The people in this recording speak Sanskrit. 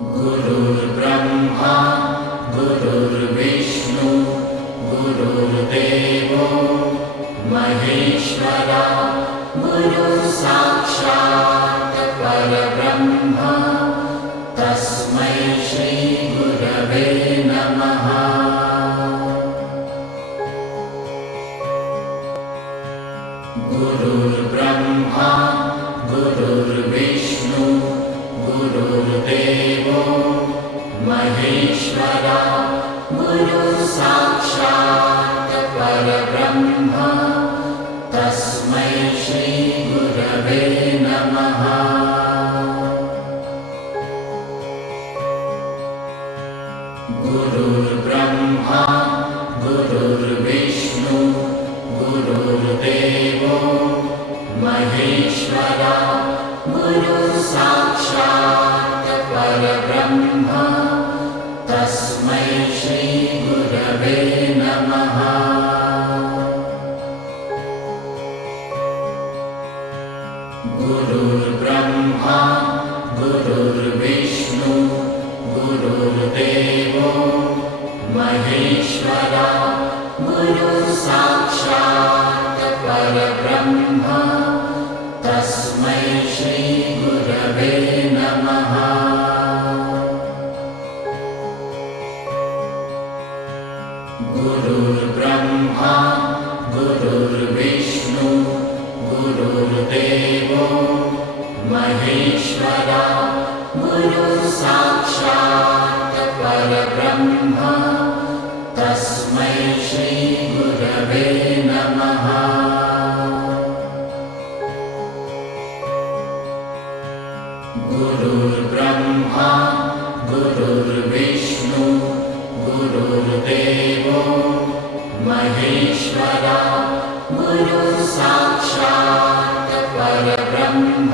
गुरुर्ब्रह्मा गुरुर्विष्णु गुरुर्देवो महेश्वरा गुरुसाक्षात् परब्रह्म तस्मै श्री गुरवे नमः। गुरुर्ब्रह्मा गुरुर्विष्णु गुरुर्देवो महेश्वरा गुरुसाक्षात् परब्रह्म तस्मै श्री गुरवे नमः। गुरुर्ब्रह्मा गुरुर्विष्णु गुरुर्देवो महेश्वरा गुरुसाक्षात् परब्रह्म तस्मै श्री गुरवे नमः। गुरुर्ब्रह्मा गुरुर्विष्णु गुरुर्देवो महेश्वरा गुरुसाक्षात् परब्रह्म तस्मै श्री गुरवे नमः। गुरुर्ब्रह्मा गुरुर्विष्णु गुरुर्देवो महेश्वरा गुरुसाक्षात् परब्रह्म तस्मै श्री गुरवे नमः। गुरुर्ब्रह्मा गुरुर्विष्णु गुरुर्देवो महेश्वरा गुरुसाक्षात् परब्रह्म